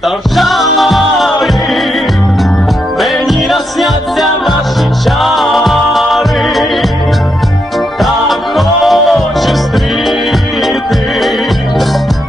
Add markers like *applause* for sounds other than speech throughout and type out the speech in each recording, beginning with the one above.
Старшари, мені насняться ваші чари, так хочу стріти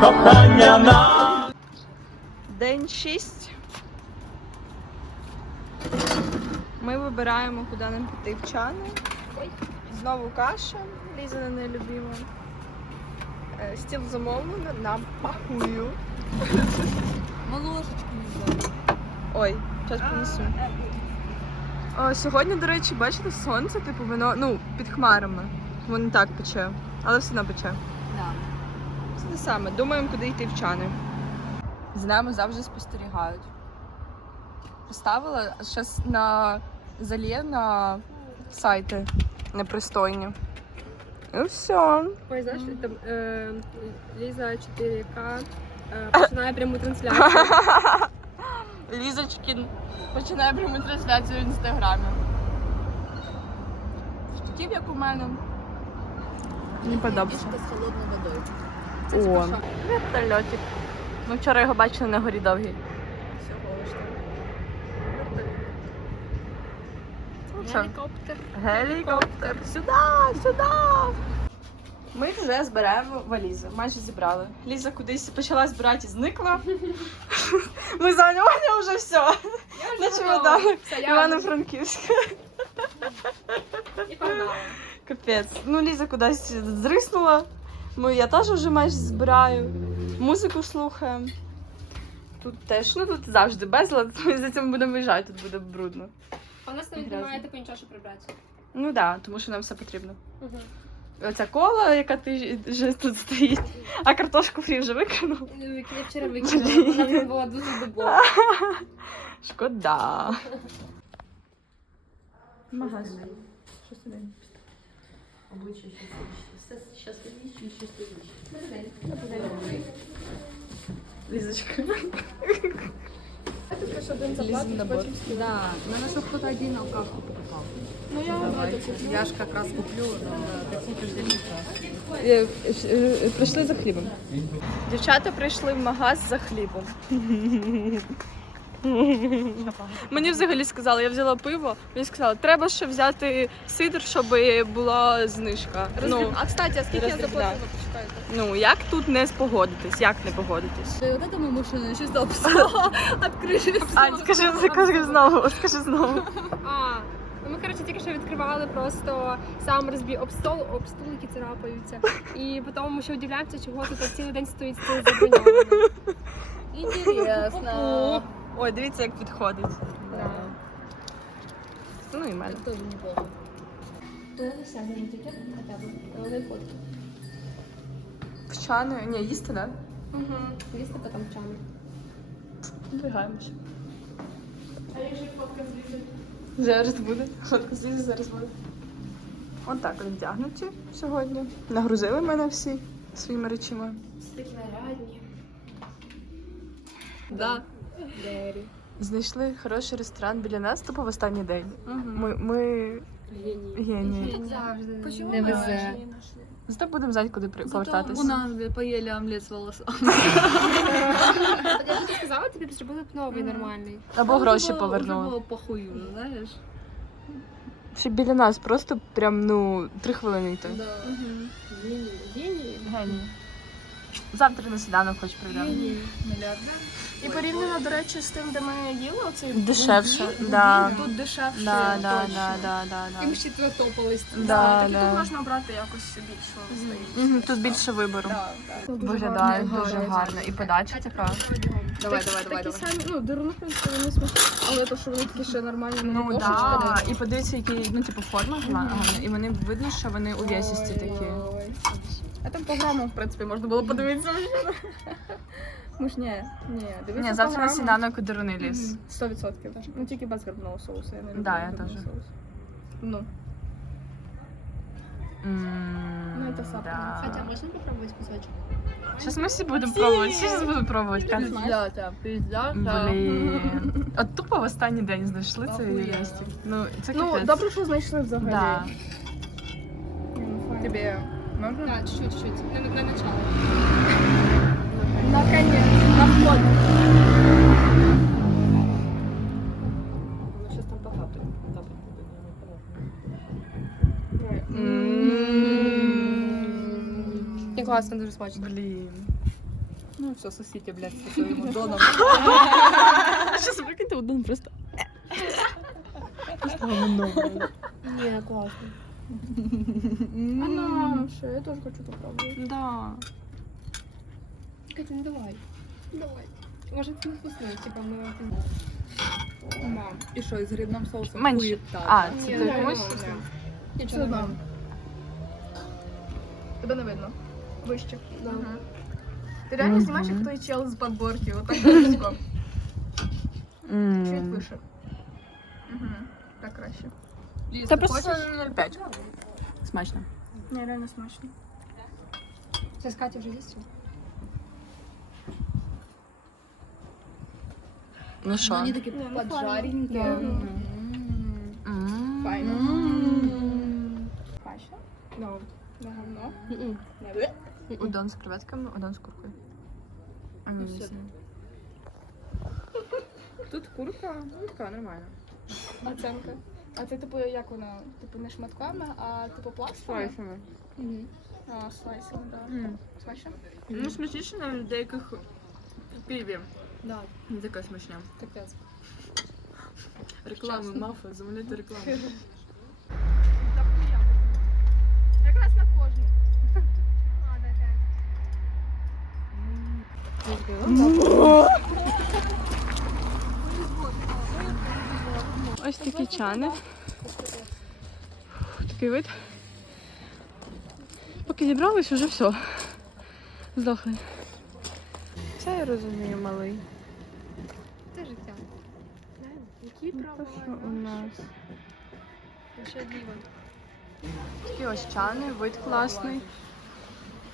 кохання на. День 6. Ми вибираємо, куди нам піти в чани. Знову каша, Лізина нелюбима. Е, Стіл замовлено, нам пахую. Молошечку не взяли. Ой, зараз принесу. О, сьогодні, до речі, бачите, сонце, типу, воно ну, під хмарами. Воно не так пече, але все одно пече. Да. Це те саме. Думаємо, куди йти в чани. З нами завжди спостерігають. Поставила щас на залє на сайти непристойні. І все. Ой, знаєш, там е, Ліза 4К е, починає пряму трансляцію. *laughs* Лізочкін починає пряму трансляцію в інстаграмі. Штатів, як у мене. Не подобається. З холодною водою. О, вертольотик. Ми вчора його бачили на горі довгій. Всього лиш там. Ну. Гелікоптер. Гелікоптер. Сюди, сюди. Ми вже збираємо валізи. Майже зібрали. Ліза кудись почала збирати і зникла. *laughs* Ми за вже все. На чемоданах. Івано-Франківськ. і погнала. Капець. Ну, Ліза кудись зриснула. Ми, я теж вже майже збираю. Музику слухаємо. Тут теж, ну тут завжди безлад. *laughs* Ми за цим будемо виїжджати, тут буде брудно. А у нас навіть немає такого нічого, що прибрати. Ну так, да, тому що нам все потрібно. Угу. Оця кола, яка ти вже тут стоїть, а картошку фрі вже викинув. Я вчора викинула, вона там була дуже дубова. *laughs* Шкода. Магазин. Що день? Обличчя щасливіше. Щасливіше і щасливіше. Лізочка. Лізин набор. Да, надо, чтобы кто-то один алкашку покупал. Ну я Я ж как раз куплю, но ты купишь Прийшли за хлібом. Дівчата прийшли в магаз за хлібом. *laughs* Мені взагалі сказали, я взяла пиво, мені сказали, треба ще взяти сидр, щоб була знижка. Ну, А кстати, а скільки я заплатила, почекайте? ну як тут не спогодитись? Як не погодитись? Да и вот этому мужчине чисто все открыли. Ань, скажи, скажи знову, скажи знову. А, ну ми, коротше, тільки що відкривали просто сам розбій об стол, об стул, які царапаються. І потім ми ще удивляємося, чого тут цілий день стоїть стол заброньований. Интересно. Ой, дивіться, як підходить. Да. Ну і мене. Тоже неплохо. То сяде на тільки хоча б. Але фотки. В чани. Ні, їсти, да? Угу. Лізти потім в чану. Двигаємося. А як же фотка з Лізою? Зараз буде. Фотка злізе, зараз буде. От так от вдягнуті сьогодні. Нагрузили мене всі своїми речами. Стик нарядні. Да. Дері. Знайшли хороший ресторан біля нас, тупо в останній день. Ми, ми генії. Завжди. Не везе. Зато будемо знати, куди при- У повертатися. нас поели омлет с волосами. *laughs* Я тобі сказала, тобі зробили б новий нормальний. Або гроші повернули. Уже похую, знаешь. Ще біля нас просто прям ну три хвилини йти. Да. Геній. Геній. Завтра на сніданок хоч прийдемо. Миллиардер. І порівняно, до речі, з тим, де ми їли, оцей Дешевше. Да. тут дешевше. Да, да, точно. да, да, да, І ми ще туди топались. Да, Такі да. тут можна обрати якось більше стоїть. Мгм, Тут більше вибору. Виглядає дуже гарно. І подача така. Давай, Такі- давай, давай, Такі давай. самі, ну, деруни, в принципі, вони смачні, але то, що вони такі ще нормальні, Ну кошечка, да. І подивіться, які ну типу форма гарна. І вони видно, що вони увесісті такі. А там по грамам, в принципі, можна було подивитися. Ми ж ні, ні, дивіться Ні, завтра на грамам. сніданок Деруни ліс. 100%. Ну, тільки без грибного соусу, я не люблю Да, я грибний теж. соус. Ну, Ну, это сапа. да. Хотя можна попробувати кусочок? Сейчас мы все будем пробовать. Сейчас буду пробовать. Как... Пизда, да, пизда, да. Блін. От тупо в останній день знайшли цей Охуєнно. рестик. Ну, це ну капець. добре, що знайшли взагалі. Да. Ні, ну, файно. Тебе можно? Так, чуть-чуть, чуть-чуть. На, на начало. на коне, на вход. Она сейчас там потапает. М-м-м. Не классно, даже смачно. Блин. Ну все, сосите, блядь, со своим *laughs* удоном. Сейчас прикинь, ты удон просто. Не, классно. М-м-м. Она, я тоже хочу попробовать. Да. Катя, ну давай. Давай. Може, це не вкусно, типа ми... Мам, І що, із грибним соусом? Менше. Хуєта. А, Ні, це не ти треба, комусь? не. Все Нічого не одно. Тебе не видно. Вище. Да. Ага. Ти реально Мгм. знімаєш, як той чел з подборки, отак близько. Чуть вище. Угу. Так краще. Це просто 0,5. Смачно. Не, реально смачно. Зараз Катя вже їсть? Ну що? Вони такі ну, поджаренькі. файно. Смачно? Да. Не говно. Удон з креветками, удон з куркою. Ну. Тут курка, ну така нормальна. Оценка. А це типу як вона? Типу не шматками, а типу пластами? Слайсами. А, слайсами, так. Смачно? Ну, смачніше на деяких пиві. Да, Не таке смачне. капець. Реклама, мафа, замовляйте рекламу. Якраз на кожну. А, да, так. Ось такі чани. Такий вид. Поки зібрались, вже все. Здохли. Це я розумію, малий. Це життя. Які Те, права? що у нас. Діва. Такі ось чани, вид класний.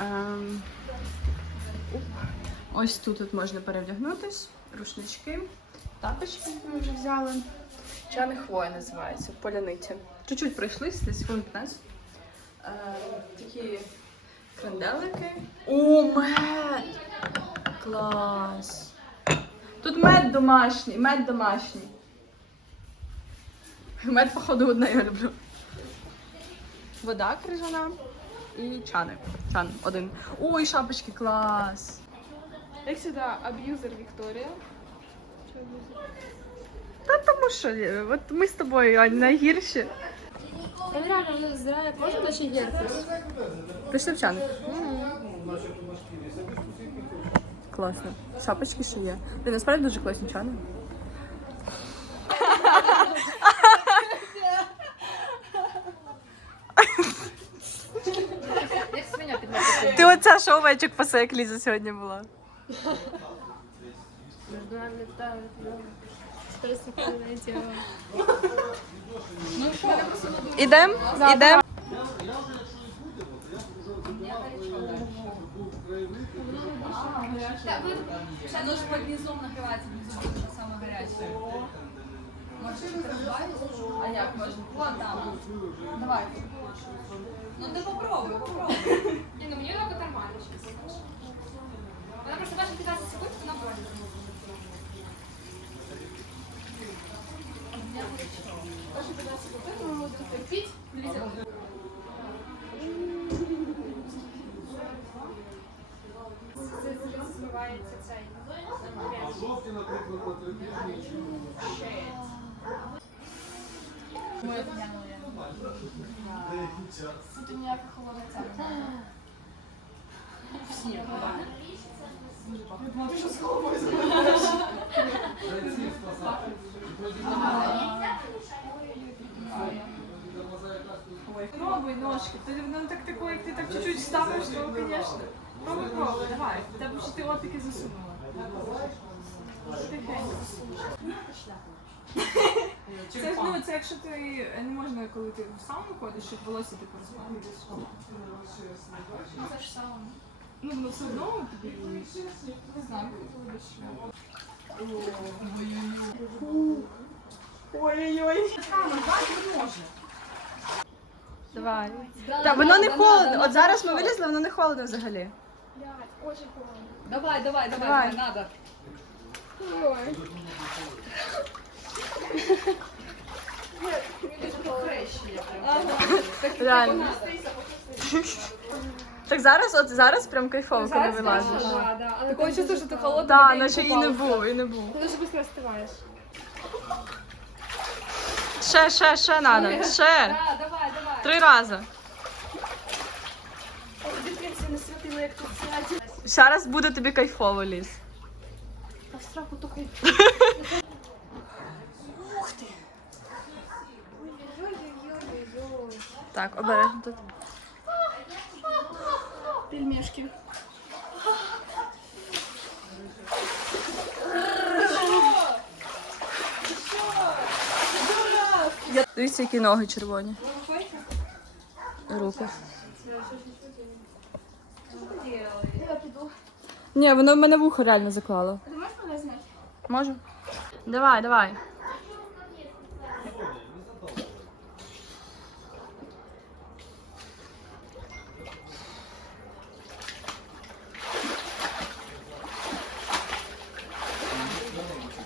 Ем. Ось тут от можна перевдягнутись, рушнички, тапочки ми вже взяли. Чани хвоя називається, в поляниці. Чуть-чуть пройшлись, десь хвилин 15. Ем, такі кренделики. О, мед! Клас! Тут мед домашній, мед домашній. Мед, походу, одне я люблю вода крижана і чани. Чан один. Ой, шапочки, клас. Як завжди, аб'юзер Вікторія. Та тому що от ми з тобою Ань, найгірші. Та реально, вони зря можна наче герпес? Пішли в. Класно. Шапочки ще є. Блін, насправді дуже класні чани. Ти оця що овечок пасе, як Ліза сьогодні була. Между нами там, Ідем? Ідем? Оно ж под низом накривається, внизу буде саме гаряче. Можеш щось розбавити? А як можна? Вон там. Давай. Ну ти попробуй, попробуй. Не, ну мне много нормально сейчас. Она просто даже 15 секунд на боль. Даже 15 секунд мы будем терпеть. Лиза. Збивається цей. Тут ніяка холодна ця. Всі. Пробуй ножки. Ти воно так тако, як ти так чуть-чуть ставиш, звісно. Пробуй, пробуй, давай. Тебе ж ти отики засунула. Тихенько. Це, ж, ну, це якщо ти не можна, коли ти в сауну ходиш, щоб волосся типу розпадалось. Ну це ж саме. Ну, воно все одно тобі не знаю, коли ти будеш. Ой-ой-ой. Давай. Та воно не холодно. От зараз ми вилізли, воно не холодно взагалі. Блядь, очень холодно. Давай, давай, давай, Давай. давай, надо. Ой. Хрещення прям. Реально. *laughs* Так зараз, от зараз прям кайфово, коли Зараз вилазиш. да, да. Але Такое ти чувство, що ти холодний Так, наче і не був, і не був. Ти дуже швидко розстиваєш. Ще, ще, ще надо, ще. Да, давай, давай. Три рази. Дитинці не святило, як тут сидять. Зараз буде тобі кайфово, Ліс. В страху тільки Так, обережно тут. Пельмешки. Дивіться, які ноги червоні. Руки. Ні, воно в мене вухо реально заклало. Ти можеш мене зняти? Можу? Давай, давай.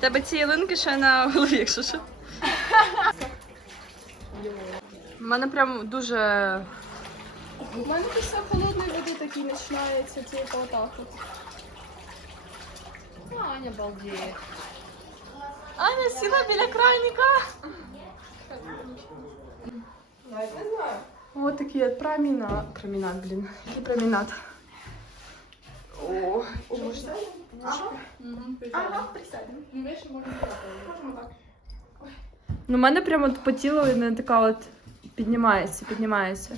Тебе ці ялинки ще на голові, якщо що. мене прям дуже. У мене після холодної води такий починається типу отак от. Аня балдеє. Аня сіла біля крайника. Навіть не знаю. Вот такий от промінат. Промінат, блін. Який промінат. О, о, можна? Ага, присядемо. Ну, вище можна Можемо так. Ну, в мене прямо от по тілу не така от Піднімається, піднімається.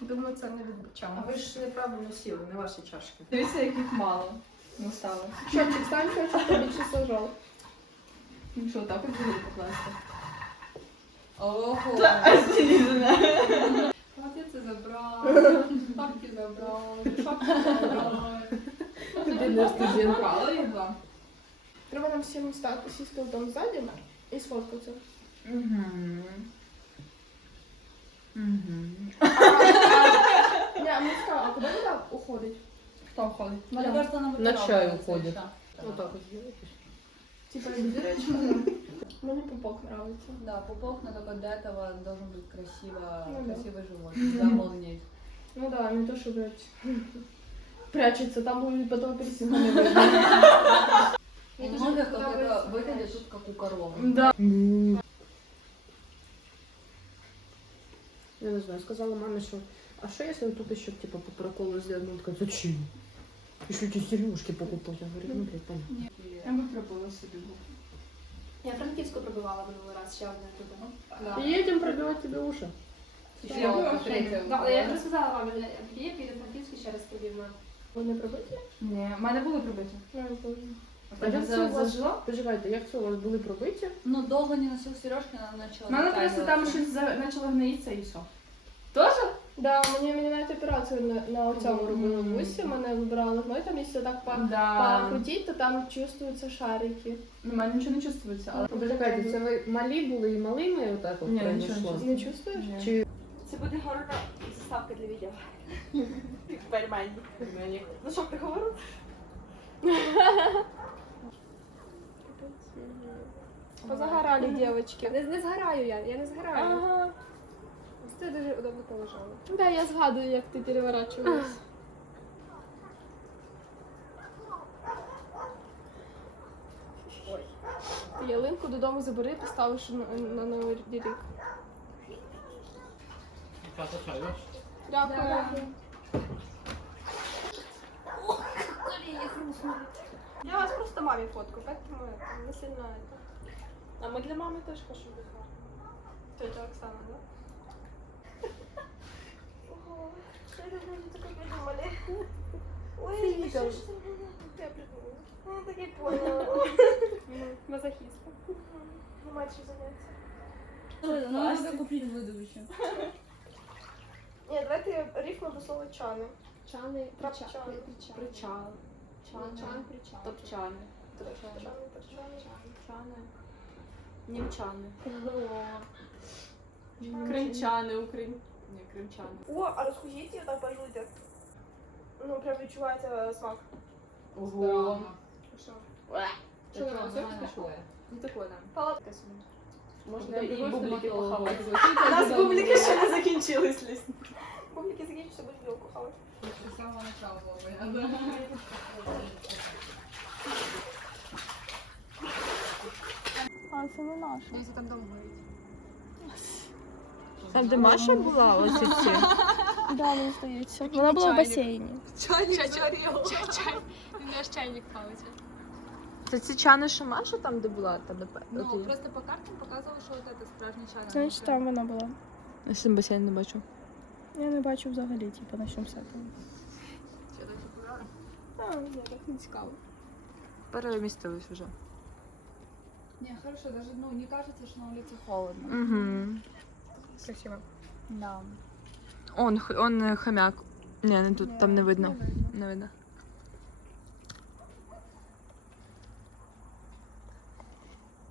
Думаю, це не від чому. ви ж неправильно сіли, не ваші чашки. Дивіться, яких мало настало. Щочик, стань щочик, побільше сажав. Ну що, так от буде покласти? Ого. Хватит це забрав, тапки забрав, шапки забрав. Ти не студент. Брала їх два. Треба нам всім стати сісти вдома ззаді і сфоткатися. Ні, а ми цікаво, а куди вона уходить? Хто ходить? Мене кажется, вона На чай витирала уходить. це. Вот так вот сделаешь. Типа дірочка. *laughs* Мені пупок нравиться. Да, пупок, но только для этого должен быть красиво, Ну да. красивый живот. Да, молнеть. Ну да, не то, що блядь, *laughs* прячется, там будет потом апельсина не видно. *laughs* У многих как это выглядит тут как у коровы. Да. Я не знаю, сказала маме, що а що якщо тут ще типа по приколу сделать? Ну така, зачем? Еще эти сережки покупать. Я говорю, ну блядь, понятно. Я би пробила собі. Я Франківську пробивала минулий раз, ще одне туди. И едем пробивать тебе уши. Еще Я была третья. Да, я просто сказала мамі, тоді я піду Франківську ще раз проб'ємо. Вони пробиті? Ні, в мене були пробиті. Ну, боже. А як це у вас? зажила? Почекайте, як це у вас були пробиті? Ну, долго не носил сережки, она начала. У мене просто там щось за- почало гноїтися і все. Тоже? Да, мені, мені навіть операцію на, на цьому робили в вусі, мене вибирали гной, там якщо так по, Да. покрутіть, то там чувствуються шарики. У мене нічого не чувствується, але Почекайте, це ви малі були і малими отак от Ні, пройшло? нічого не Не чувствуєш? Чи Це буде горора заставка для відео. *laughs* Експеримент. Ну що, приговору? *laughs* Позагорали дівчатки. Не, не згораю я, я не згораю. Ага. Це дуже удобно положила. Да, я згадую, як ти переворачувалась. Ой. Ти ялинку додому забери, поставиш на, на новий рік. Дякую. Я вас просто мамі фотку, поэтому это не сильно это. а ми для мами теж хочу бути гарно. Тетя Оксана, да? Ого, що це люди таке придумали? Ой, що ж це я придумала? Ну, так і поняла. Мазохістка. Нема чим зайнятися. Ну, надо. Ні, давайте рифму до слова чани. Чани, прича, Причал. причал. причал, Чан, чан, причал. топчани, Чани, чани. чани, німчани, кримчани, українці. ні, кримчани. О, а розхуїть її так пожуйте. Ну, прям відчуваєте смак. Ого. Що? Что, нормально нормально? такое. Ну такое, да. Палатка. Можна і бублики похавати. *laughs* У нас бублики ще не закінчились, Ліс. Публіки закінчиться, будуть білку хавати. З самого начала було. *laughs* А, це не наш. Ну, там довго горить. Там, де Маша була, ось ці. *laughs* Да, мені здається. Вона була в басейні. Чайник згорів. Чай. Він наш чайник палиться. Це ці чани, що Маша там, де була, там де Ну, просто по картам показували, що от це справжній чайник. Значить, там вона була. Я сам басейн не бачу. Я не бачу взагалі, типу, на чому сетом. Що далі пограли? А, ні, так не цікаво. Перемістились вже. Не, хорошо, даже, ну, не кажется, что на улице холодно. Угу. Красиво. Да. Он, х- он е, хомяк. Ні, не тут, там не видно. Не видно. Не видно.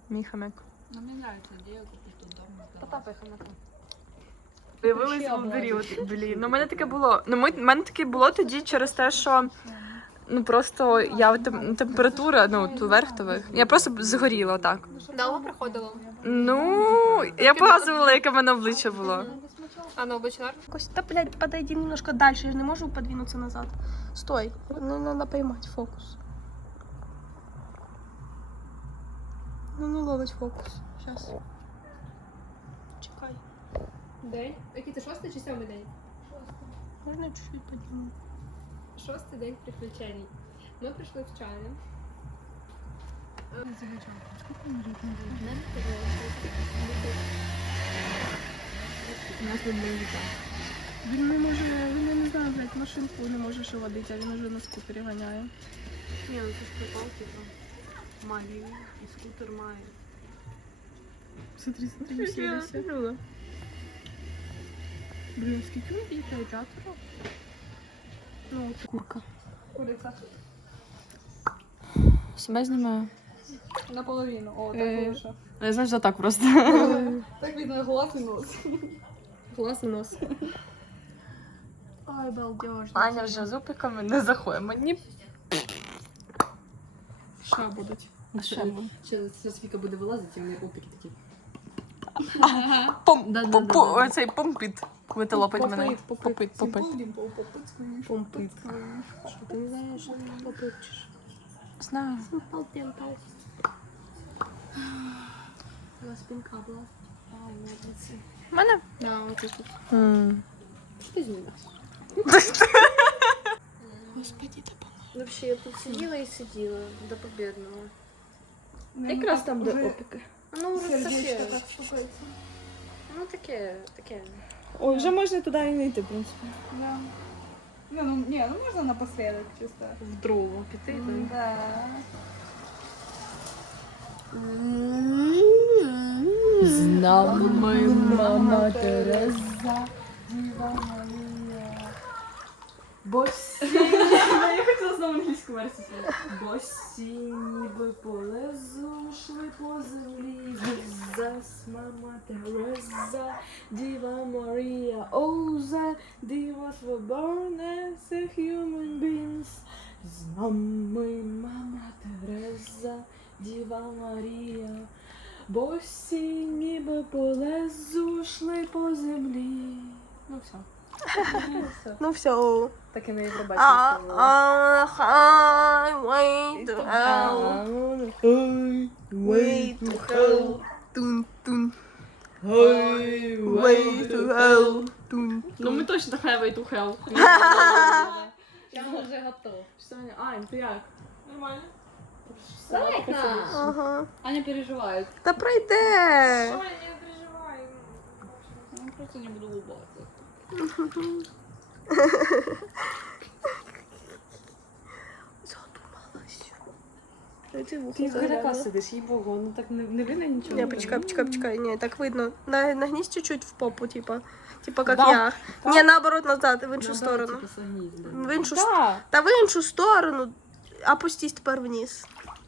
Мій хомяк. Но мне нравится идея купить тут дом. Потапай хомяка. Появились волдирі от білі. Ну, в мене таке було. Ну, ми, в мене таке було тоді через те, що ну просто я тем- температура, ну, то верх, то верх. Я просто згоріла так. Довго приходило. Ну, я показувала, яке в мене обличчя було. А ну бачила? Кость, да, блядь, подойди немножко дальше, я же не могу подвинуться назад. Стой, ну надо поймать фокус. Ну не ловить фокус. Сейчас. Чекай. День. Який це шостий чи сьомий день? Можно я чуть-чуть подниму? Шостий день приключень. Ми прийшли в чайну. Він не може, він я не знаю, блядь, машинку не може ще водити, а він уже на скутері ганяє. Ні, ну це ж прикол, типу. Має і скутер має. Смотри, смотри, усилися. Блін, скільки він їх радіаторів? Ну, курка. Курица. Себе знімаю. Наполовину. О, так Е. лучше. Я завжди так просто. *laughs* Так видно глаз и нос. Класний нос. Ой, балдеж. Аня вже зубиками не заходить. Мені Ша будуть. Ще зараз Віка буде вилазити, і вони опіки такі. пом, Да, да, да, да. цей помпіт. Коли ти лопать мене. Попит, попит. Помпит. Що ти не знаєш, що не попитчиш? Знаю. У нас спинка була. Ай, молодці. У мене? Да, оце тут. Що ти зніма? Господи, да помогай. Вообще, я тут сиділа і сиділа до победного. Якраз там, де опіки. Ну, вже Сердечко таке. так шукається. Ну, таке, таке. Ой, вже можна туди і не йти, в принципі. Да. Не, ну, не, ну можно напоследок чисто. В дрова піти. так. Да. З нами мама Тереза. Босі. *laughs* Я хотіла знову англійську версію. Босі ніби по лезу шли по землі. Зас мама Тереза, Діва Марія, Оза, Діва Своборне, це human beings. З нами мама Тереза, Діва Марія. Босі ніби по лезу шли по землі. Ну все. Ну все. Так і на А, Євробаченні було. а, highway to hell. Way to hell. Тун, тун. Way to hell. Тун. Ну ми точно highway to hell. Я вже готова. Що, Аня? Ань, ти як? Нормально. Ага. Аня переживает. Та пройде. я не переживаю. Ну, просто не буду улыбаться. Задумалась. Ти в голяка сидиш, їй богу, ну так не, не видно нічого. Не, почекай, почекай, почекай. Не, так видно. На, нагнись чуть-чуть в попу, типа. Типа как Да. я. Не, наоборот, назад, в іншу Ну, да, сторону. типу, согнись, да. В іншу сторону. Так, Та в іншу сторону. Опустись тепер вниз.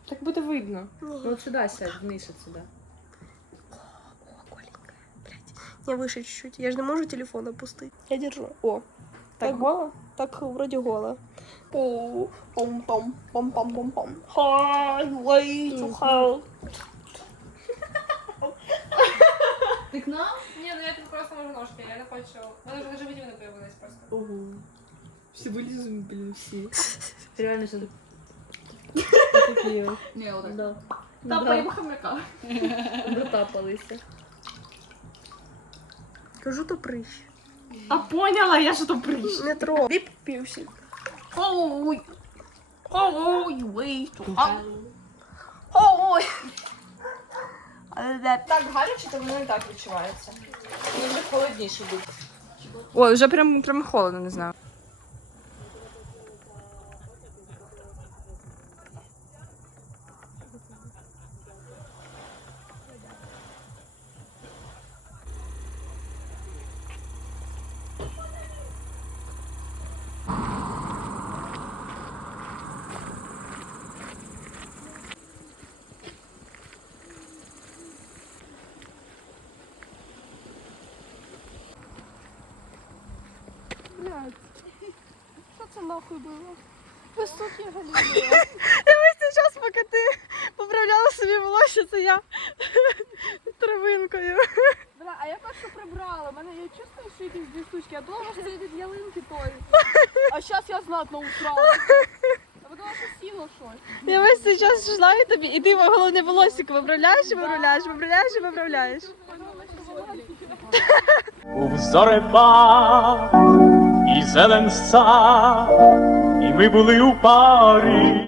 так буде видно. Ну от сюди сядь, вниз от сюди. О, голенькая, блядь. Не, выше чуть-чуть. Я же не могу телефон опустить. Я держу. О, Так голо? так вроде голо. О, пом-пом, пом-пом-пом-пом. Highway to hell. Ти к нам? Ні, ну я тут просто можу ножки, я не хочу. У мене вже на животі не появилось просто. Ого. Все вылизаны, блин, все. Реально что Такие вот. Ні, отак. Да. Тапаємо хомяка. Дотапалися. Кажу, то прищ. А поняла, я що то прийш. Не трогай. Біп півсик. Ой. Ой, ой, Ой. Так гаряче, то воно і так відчувається. Мені вже холодніше буде. Ой, вже прям, прям холодно, не знаю. Що це нахуй було? Високі галіни. *laughs* Я весь цей час, поки ти поправляла собі волосся, це я *laughs* травинкою. Бля, а я першу прибрала. У мене я чувствую, що якісь дві штучки. Я думала, що це від ялинки той. А зараз я знатно усрала. Я подумала, що сіло щось. Я весь цей час йшла і тобі, і ти головне волосик виправляєш і виправляєш, виправляєш і виправляєш. І зелен сад, і ми були у парі.